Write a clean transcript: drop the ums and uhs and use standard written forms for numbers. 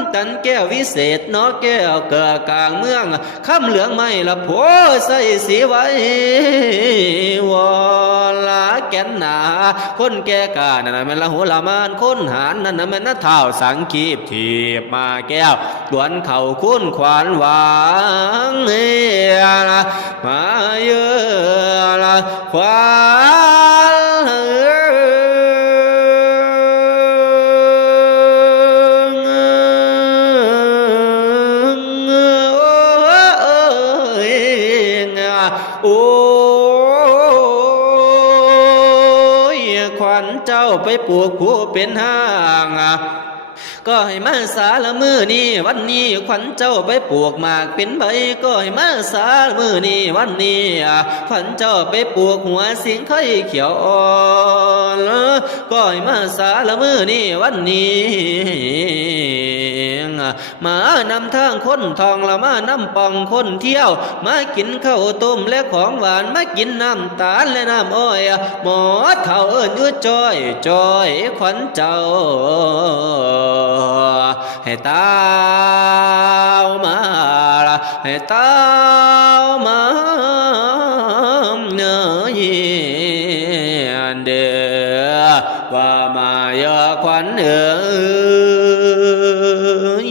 ำตันแก้ววิเศษเนาะแก้วเกิดกลางเมืองคำเหลืองไม่ละโพใส่สีไว้วอลาแก่นหนาคนแก่กานั่นน่ะมันละหัวละมานคนหานนั่นน่ะมันน่ะเท้าสังคีบถีบมาแก้วดวนเข่าคุ้นขวานหวางมาเยอะละควานโอ้ยขวัญเจ้าไปปลูกผู้เป็นห้างก็ให้มาสาละมือนี้วันนี้ขวัญเจ้าไปปลูกหมากเป็นใบก็ให้มาสาละมือนี้วันนี้ขวัญเจ้าไปปลูกหัวสิงไข่เขียวอ่อนก็ให้มาสาละมือนี้วันนี้มานำทางคนทองละมานำปองคนเที่ยวมากินข้าวต้มและของหวานมากินน้ำตาลและน้ำอ้อยหมอเฒ่าเอิ้นอยู่จอยจอยขวัญเจ้าให้ตาวมาให้ตาวมาเนื้อเย็นเด้อว่ามาเยอะขวัญเอ๋ย